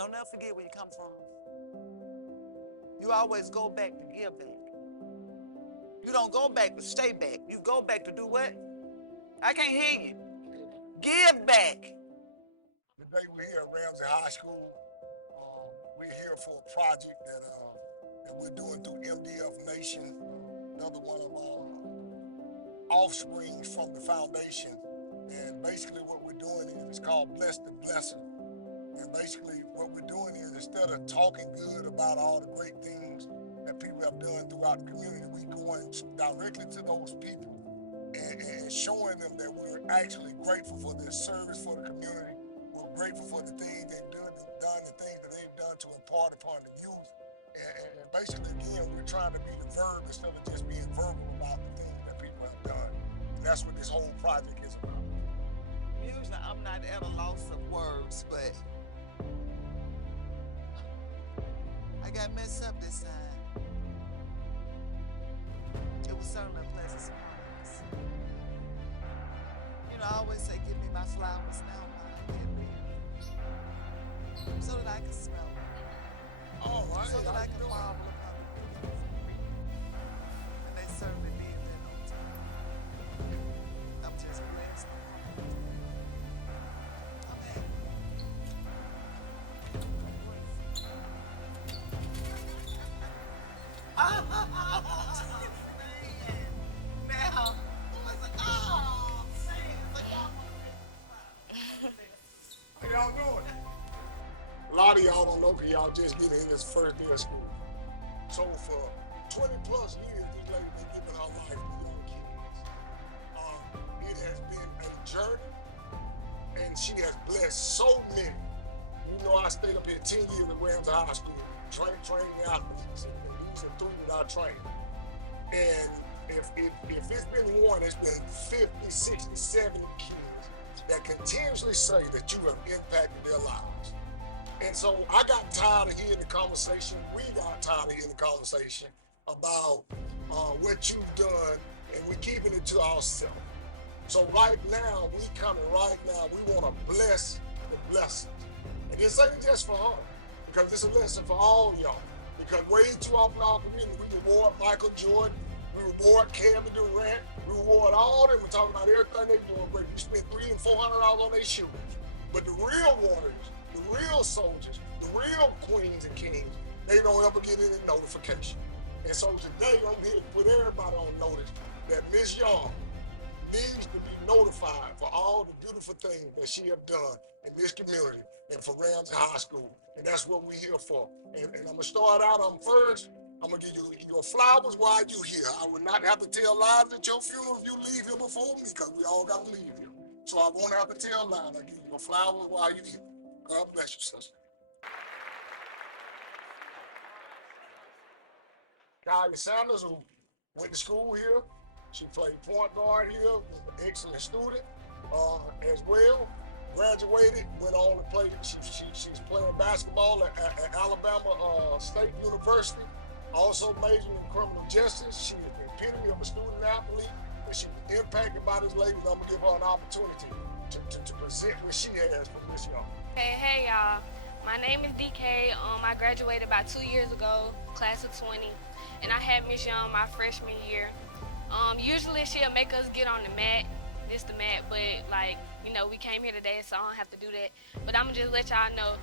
Don't ever forget where you come from. You always go back to give back. You don't go back to stay back. You go back to do what? I can't hear you. Give back. Today we're here at Ramsay High School. We're here for a project that we're doing through MDF Nation, another one of our offsprings from the foundation. And basically what we're doing is it's called Bless the Blesser. And basically what we're doing is instead of talking good about all the great things that people have done throughout the community, we going directly to those people and showing them that we're actually grateful for their service for the community. We're grateful for the things they've done, the things that they've done to impart upon the youth. And basically, again, we're trying to be the verb instead of just being verbal about the things that people have done. And that's what this whole project is about. Usually I'm not at a loss of words, but I got messed up this time. It was certainly a pleasant surprise. You know, I always say, give me my flowers now while I can live. So that I can smell them. All right. So that I can marvel upon the beautiful fruit. And they certainly did that on time. I'm just blessed. I'm happy. I'm grateful. Now, oh, man, How y'all doing? A lot of y'all don't know because y'all just getting in this first day of school. So for 20 plus years, this lady been giving her life to young kids. It has been a journey, and she has blessed so many. You know, I stayed up here 10 years at Ramsay High School, training athletes, and these are 3 that I trained. And if it's been one, it's been 50, 60, 70 kids that continuously say that you have impacted their lives. And so I got tired of hearing the conversation, we got tired of hearing the conversation about what you've done, and we're keeping it to ourselves. So right now, we want to bless the blessings. And this ain't just for her, because it's a lesson for all y'all. Because way too often in our community, we reward Michael Jordan, we reward Kevin Durant, we reward all them. We're talking about everything they doing great. We spend $300 and $400 on their shoes. But the real warriors, the real soldiers, the real queens and kings, they don't ever get any notification. And so today I'm here to put everybody on notice that Miss Young needs to be notified for all the beautiful things that she have done in this community and for Ramsay High School. And that's what we're here for. And I'm going to start out on first. I'm going to give you your flowers while you're here. I will not have to tell lies at your funeral if you leave here before me, because we all got to leave here. So I won't have to tell lies. I give you your flowers while you're here. God bless you, sister. Kylie Sanders, who went to school here. She played point guard here, was an excellent student as well. Graduated, went on to play. She's playing basketball at Alabama State University. Also majoring in criminal justice. She is the epitome of a student athlete, and she's impacted by this lady. I'm gonna give her an opportunity to present what she has for Miss Young. Hey y'all. My name is DK. I graduated about 2 years ago, class of 20, and I had Miss Young my freshman year. Usually she'll make us get on the mat, but like, you know, we came here today, so I don't have to do that. But I'm gonna just let y'all know,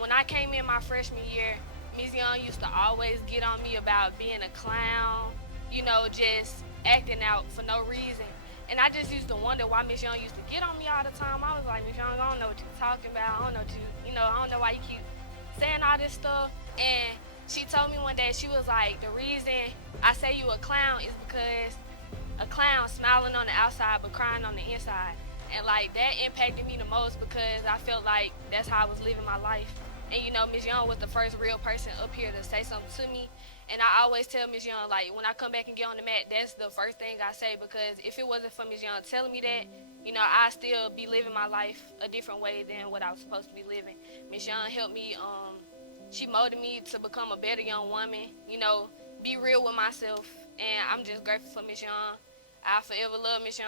when I came in my freshman year, Miss Young used to always get on me about being a clown, you know, just acting out for no reason. And I just used to wonder why Miss Young used to get on me all the time. I was like, Miss Young, I don't know what you're talking about. I don't know what I don't know why you keep saying all this stuff. And she told me one day, she was like, the reason I say you a clown is because a clown smiling on the outside but crying on the inside. And like that impacted me the most because I felt like that's how I was living my life. And you know, Miss Young was the first real person up here to say something to me. And I always tell Miss Young, like, when I come back and get on the mat, that's the first thing I say, because if it wasn't for Miss Young telling me that, you know, I'd still be living my life a different way than what I was supposed to be living. Miss Young helped me, she molded me to become a better young woman, you know, be real with myself. And I'm just grateful for Miss Young. I forever love Miss Young,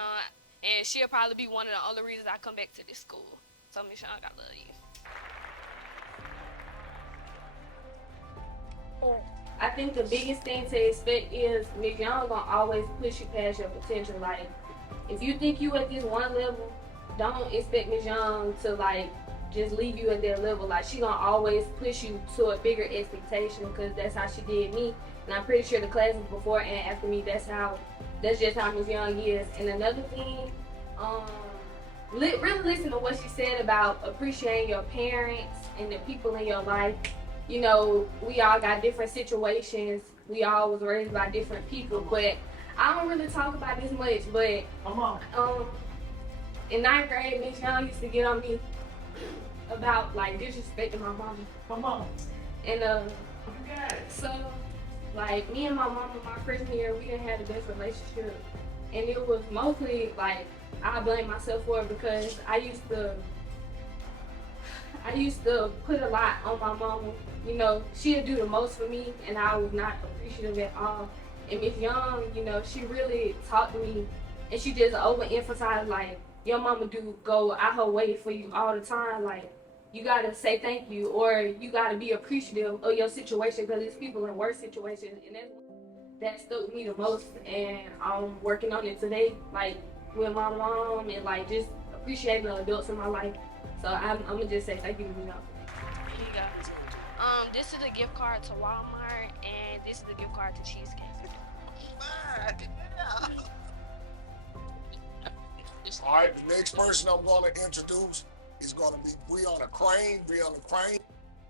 and she'll probably be one of the only reasons I come back to this school. So Miss Young, I love you. think the biggest thing to expect is Miss Young gonna always push you past your potential. Like, if you think you at this one level, don't expect Miss Young to like just leave you at that level. Like, she gonna always push you to a bigger expectation because that's how she did me. And I'm pretty sure the classes before and after me, that's just how Miss Young is. And another thing, really listen to what she said about appreciating your parents and the people in your life. You know, we all got different situations. We all was raised by different people, but I don't really talk about this much. But in 9th grade, Miss Young used to get on me about like disrespecting my mama. My mom. And so like me and my mama, my freshman year, we didn't have the best relationship, and it was mostly like I blame myself for it because I used to put a lot on my mama. You know, she'd do the most for me, and I was not appreciative at all. And Miss Young, you know, she really taught me, and she just overemphasized, like, your mama do go out her way for you all the time. Like, you gotta say thank you, or you gotta be appreciative of your situation because there's people in worse situations, and that stuck me the most. And I'm working on it today, like with my mom, and like just appreciating the adults in my life. So I'm gonna just say thank you to you. Here you go. This is a gift card to Walmart, and this is a gift card to Cheesecake. All right, the next person I'm going to introduce is going to be Brianna Crane. Brianna Crane,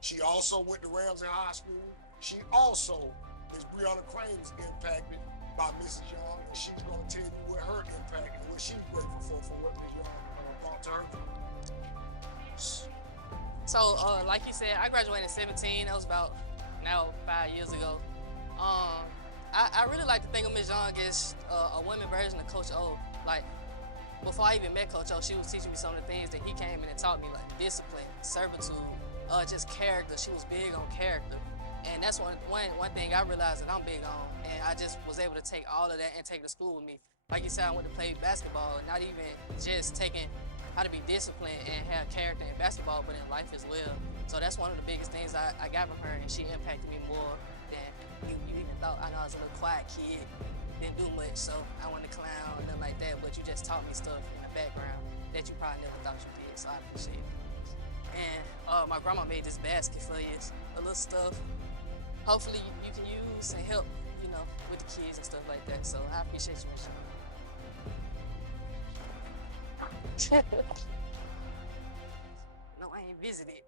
she also went to Ramsay High School. She also, Miss Brianna Crane, is impacted by Mrs. Young, and she's going to tell you what her impact and what she's grateful for what Miss Young brought to her. So, like you said, I graduated in 17. That was about now 5 years ago. I really like to think of Ms. Young as a women version of Coach O. Like, before I even met Coach O, she was teaching me some of the things that he came in and taught me, like discipline, servitude, just character. She was big on character. And that's one thing I realized that I'm big on. And I just was able to take all of that and take to school with me. Like you said, I went to play basketball, not even just taking how to be disciplined and have character in basketball, but in life as well. So that's one of the biggest things I got from her, and she impacted me more than you even thought. I know I was a little quiet kid, didn't do much, so I wasn't a clown, nothing like that, but you just taught me stuff in the background that you probably never thought you did, so I appreciate it. And my grandma made this basket for you, a little stuff. Hopefully you can use and help, you know, with the kids and stuff like that, so I appreciate you, Miss Young. No, I ain't visited.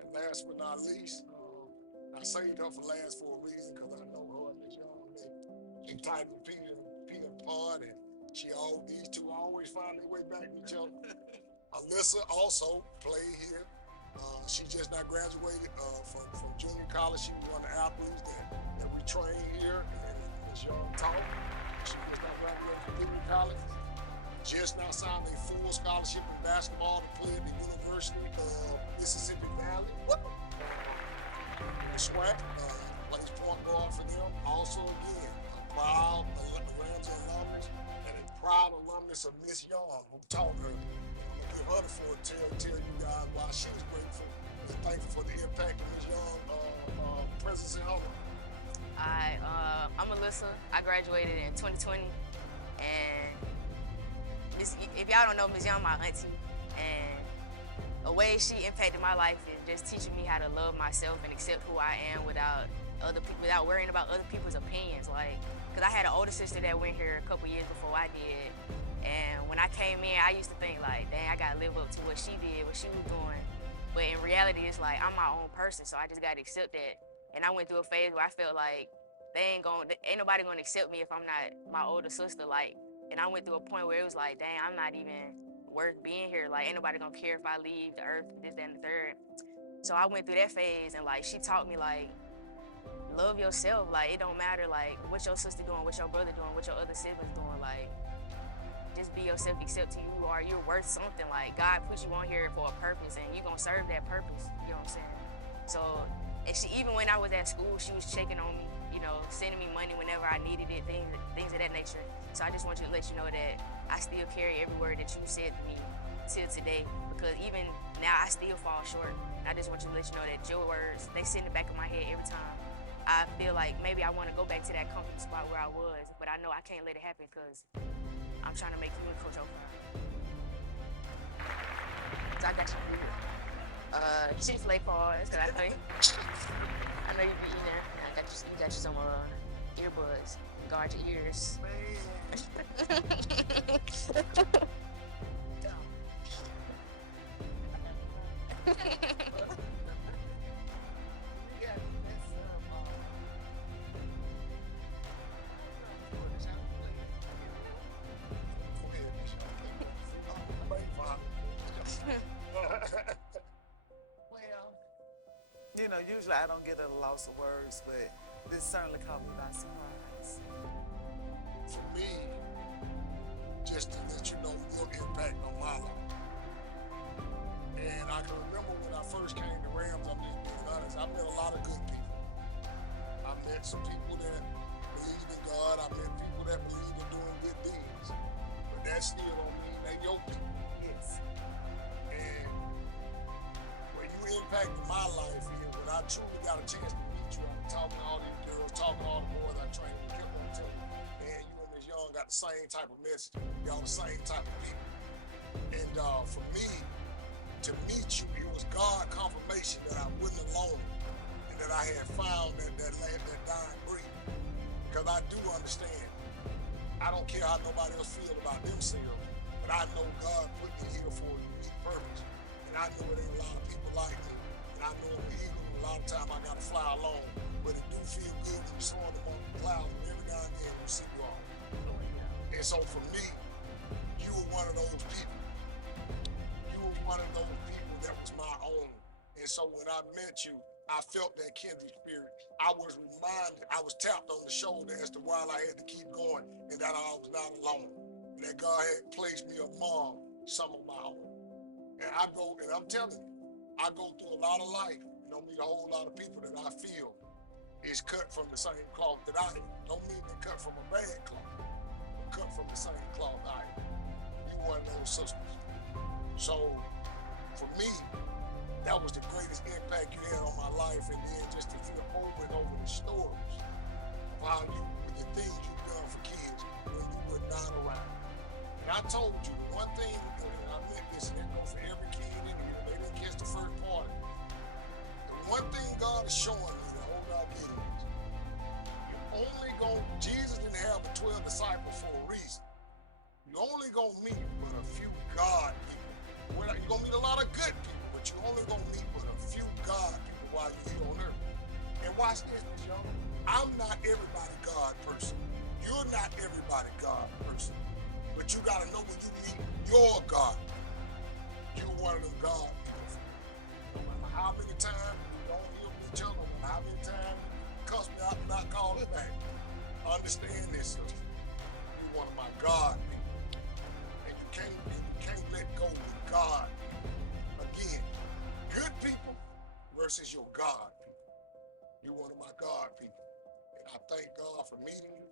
And last but not least, I saved her for last for a reason because I know her and Miss Young been tight with Peter Pod, and these two always find their way back to each other. Alyssa also played here. She just now graduated from junior college. She was one of the athletes that we trained here. Miss Young taught. She just now graduated from junior college. Just now signed a full scholarship in basketball to play at the University of Mississippi Valley. SWAC plays point guard for them. Also, again, a proud Ramsay alumnus and a proud alumnus of Miss Young, who taught her. Give her the floor to tell you guys why she was grateful and thankful for the impact of Miss Young presence in her life. I'm Alyssa. I graduated in 2020, and if y'all don't know, Ms. Young, my auntie, and a way she impacted my life is just teaching me how to love myself and accept who I am without worrying about other people's opinions. Like, cause I had an older sister that went here a couple years before I did, and when I came in, I used to think like, dang, I gotta live up to what she did, what she was doing. But in reality, it's like I'm my own person, so I just gotta accept that. And I went through a phase where I felt like ain't nobody gonna accept me if I'm not my older sister. Like, and I went through a point where it was like, dang, I'm not even worth being here. Like, ain't nobody gonna care if I leave the earth, this, that, and the third. So I went through that phase, and like she taught me like, love yourself. Like, it don't matter like what your sister doing, what your brother doing, what your other siblings doing. Like, just be yourself, accept who you are. You're worth something. Like, God put you on here for a purpose, and you're gonna serve that purpose. You know what I'm saying? So, and even when I was at school, she was checking on me. sending me money whenever I needed it, things of that nature. So I just want you to let you know that I still carry every word that you said to me till today, because even now I still fall short. And I just want you to let you know that your words, they sit in the back of my head every time I feel like maybe I want to go back to that comfortable spot where I was, but I know I can't let it happen because I'm trying to make you and Coach O proud. So I got you Chick-fil-A pause, because I know you be eating there. I got you some earbuds. Guard your ears. Usually I don't get a loss of words, but this certainly caught me by surprise. For me, just to let you know your impact on my life. And I can remember when I first came to Rams, I'm just being honest, I met a lot of good people. I met some people that believed in God. I met people that believed in doing good deeds. But that still don't mean they your people. Yes. And when you impacted my life, I truly got a chance to meet you. I'm talking to all these girls, talking to all the boys I trained, and kept on telling me, man, you and Ms. Young got the same type of message. Y'all the same type of people. And for me, to meet you, it was God confirmation that I wasn't alone and that I had found that dying breed. Because I do understand, I don't care how nobody else feels about themselves, but I know God put me here for a unique purpose. And I know it ain't a lot of people like me. And I know a lot of time I gotta fly alone, but it do feel good when you're soaring among the clouds, and every now and then you see you all. And so for me, you were one of those people. You were one of those people that was my own. And so when I met you, I felt that kindred spirit. I was reminded, I was tapped on the shoulder as to why I had to keep going and that I was not alone. And that God had placed me among some of my own. And I'm telling you, I go through a lot of life. Don't meet a whole lot of people that I feel is cut from the same cloth that I am. Don't mean they cut from a bad cloth, but cut from the same cloth I am. You one of those sisters. So for me, that was the greatest impact you had on my life. And then just to hear over and over the stories of how the things you've done for kids when you were not around. And I told you one thing, and I meant this, and that goes for every kid in here. They didn't catch the first part. One thing God is showing me, the whole God is, Jesus didn't have the 12 disciples for a reason. You're only going to meet with a few God people. You're going to meet a lot of good people, but you're only going to meet with a few God people while you're here on earth. And watch this, Miss Young. I'm not everybody God person. You're not everybody God person. But you got to know when you meet your God, you're one of them God people. No matter how many times don't hear each other, how many times cuss me out and not call it back. Understand this, sister. You're one of my God people. And you can't let go of God people. Again, good people versus your God people. You're one of my God people. And I thank God for meeting you.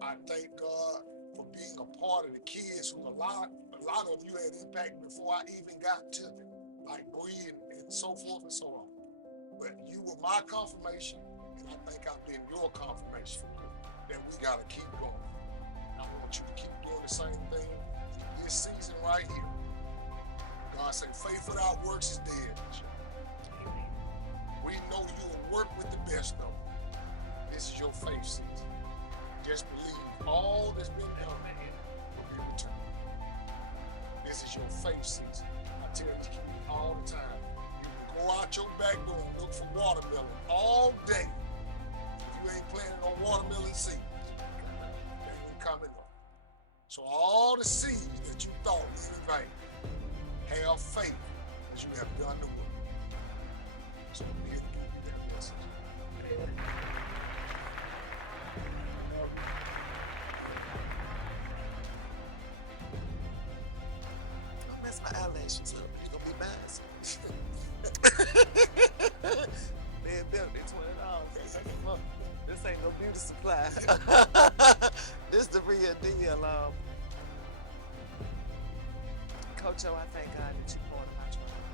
I thank God for being a part of the kids who a lot of you had impacted before I even got to them, like Bree and so forth and so on. But you were my confirmation, and I think I've been your confirmation that we got to keep going. And I want you to keep doing the same thing this season right here. God said, faith without works is dead. We know you will work with the best of them. This is your faith season. Just believe all that's been done will be returned. This is your faith season. I tell you all the time. Go out your back door and look for watermelon all day. If you ain't planting on watermelon seeds, they ain't coming up. So all the seeds that you thought was in vain, have faith as you have done the work. So I'm here to give you that message. Don't mess my eyelashes up. You're gonna be mine. Man, built it $20. This ain't no the supply. This the real deal. Coach O, I thank God that you're part of my tribe.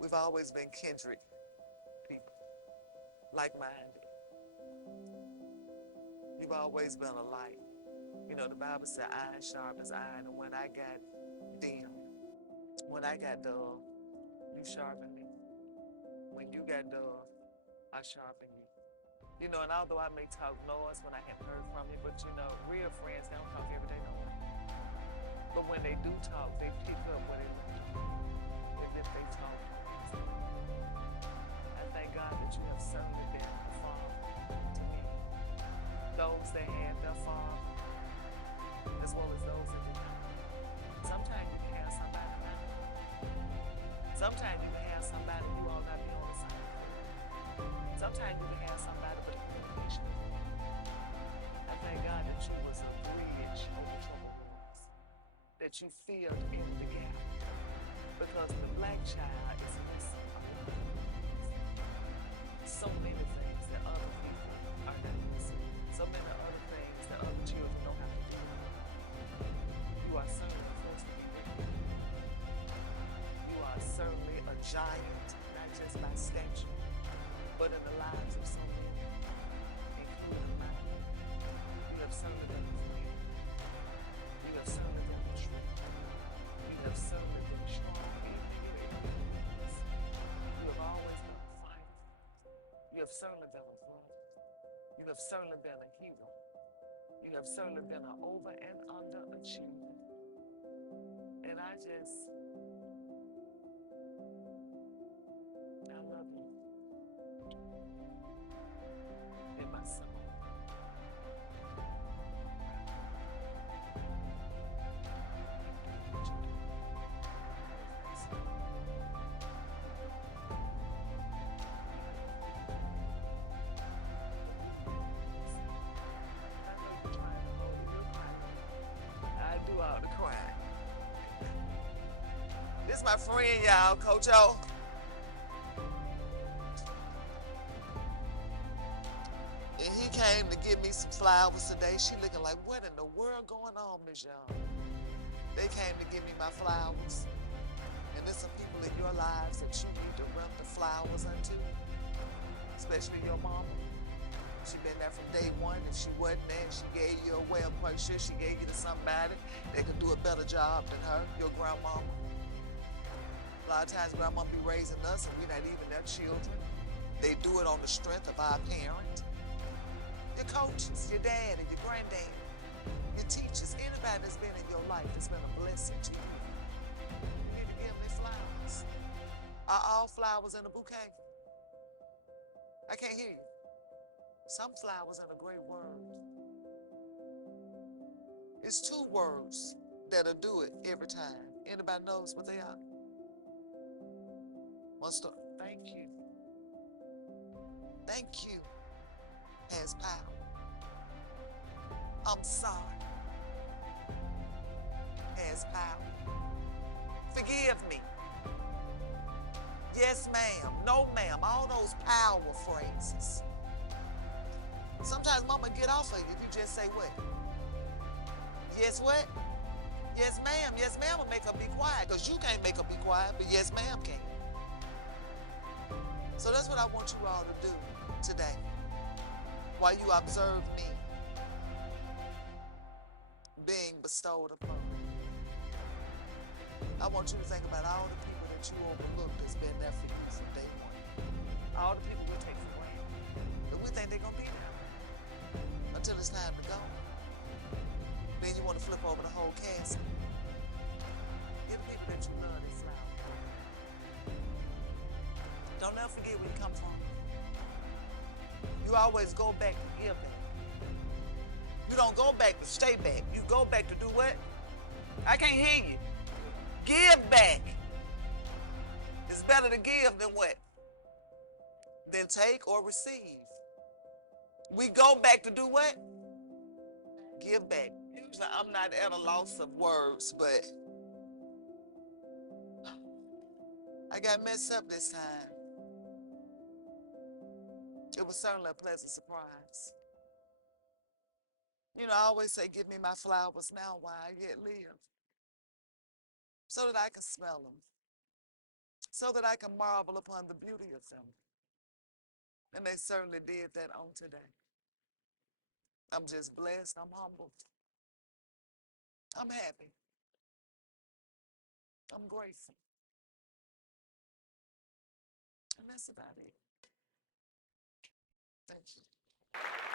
We've always been kindred people, like-minded. You've always been a light. You know, the Bible said iron sharpens iron, and when I got dim, when I got dull, you sharpened me. When you got dull, I sharpened you. You know, and although I may talk noise when I haven't heard from you, but you know, real friends, they don't talk every day no way. But when they do talk, they pick up what they want to talk, as if they talk. I thank God that you have certainly been a father to me. Those that have their father, as well as those that do not. Sometimes you can have somebody not. Sometimes you can have somebody you all not be on the same page. Sometimes you can have somebody, but the communication is wrong. I thank God that you was a bridge over troubled waters, that you filled in the gap, because the black child is missing a lot of things. So many things that other people are not missing. So many other things that other children don't have to do. You are certainly the first to be ready. You are certainly a giant, not just by stature, but in the lives of so many, including mine. You have certainly been a friend. You have certainly been a truth. You have certainly been strong in your areas. You have always been a fighter. You have certainly been a brother. You have certainly been a hero. You have certainly been an over and under achiever. And I love you in my soul. I do all the crying. This my friend, y'all, Coach O. And he came to give me some flowers today. She looking like, what in the world going on, Miss Young? They came to give me my flowers. And there's some people in your lives that you need to run the flowers unto, especially your mama. She been there from day one. If she wasn't there, she gave you away. I'm quite sure she gave you to somebody that could do a better job than her, your grandmama. A lot of times grandma be raising us and we're not even their children. They do it on the strength of our parent. Your coaches, your dad and your granddad, your teachers, anybody that's been in your life that's been a blessing to you. You need to give them their flowers. Are all flowers in a bouquet? I can't hear you. Some flowers are the great word. It's two words that'll do it every time. Anybody knows what they are? One start. Thank you. Thank you has power. I'm sorry has power. Forgive me. Yes, ma'am. No, ma'am. All those power phrases. Sometimes mama get off of you if you just say what? Yes, what? Yes, ma'am. Yes, ma'am will make her be quiet, because you can't make her be quiet, but yes, ma'am can. So that's what I want you all to do today while you observe me being bestowed upon. I want you to think about all the people that you overlooked that's been there for you from day one. All the people we take for granted. But we think they're going to be there until it's time to go. Then you want to flip over the whole casket. Give the people that you love their flowers. Don't never forget where you come from. You always go back to give back. You don't go back to stay back. You go back to do what? I can't hear you. Give back. It's better to give than what? Than take or receive. We go back to do what? Give back. Usually I'm not at a loss of words, but I got messed up this time. It was certainly a pleasant surprise. You know, I always say, give me my flowers now while I yet live, so that I can smell them, so that I can marvel upon the beauty of them. And they certainly did that on today. I'm just blessed. I'm humbled. I'm happy. I'm grateful. And that's about it. Thank you.